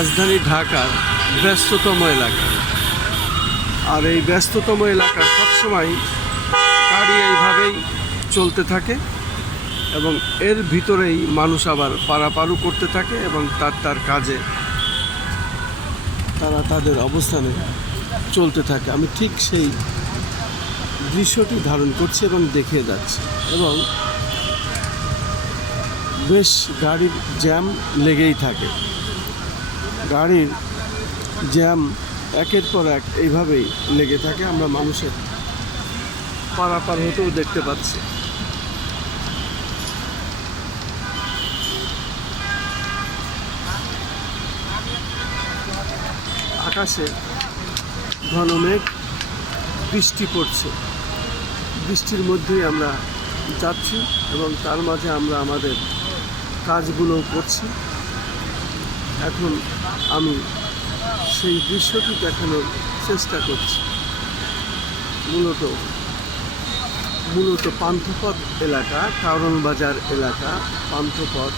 রাজধানী ঢাকার ব্যস্ততম এলাকা। আর এই ব্যস্ততম এলাকা সবসময় গাড়ি এইভাবেই চলতে থাকে এবং এর ভিতরেই মানুষ আবার পারাপারও করতে থাকে এবং তার কাজে তারা তাদের অবস্থানে চলতে থাকে। আমি ঠিক সেই দৃশ্যটি ধারণ করছি এবং দেখিয়ে যাচ্ছি এবং বেশ গাড়ির জ্যাম লেগেই থাকে। গাড়ির জ্যাম একের পর এক এইভাবেই লেগে থাকে। আমরা মানুষের পারাপার হতেও দেখতে পাচ্ছি। আকাশে ঘন মেঘ, বৃষ্টি পড়ছে। বৃষ্টির মধ্যেই আমরা যাচ্ছি এবং তার মাঝে আমরা আমাদের কাজগুলো করছি। এখন আমি সেই দৃশ্যটি দেখানোর চেষ্টা করছি। মূলত পান্থপথ এলাকা, কারণ বাজার এলাকা, পান্থপথ,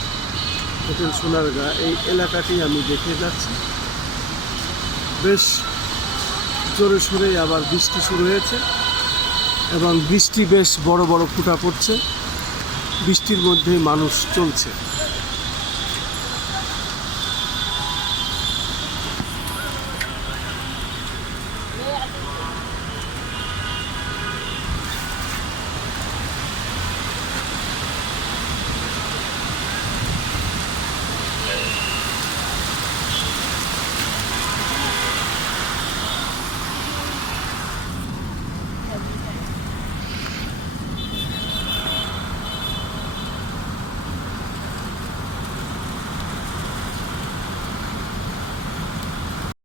হোটেল সোনারগাঁ, এই এলাকাটি আমি দেখে যাচ্ছি। বেশ জোরে সোরেই আবার বৃষ্টি শুরু হয়েছে এবং বৃষ্টি বেশ বড় বড় ফোঁটা পড়ছে। বৃষ্টির মধ্যেই মানুষ চলছে।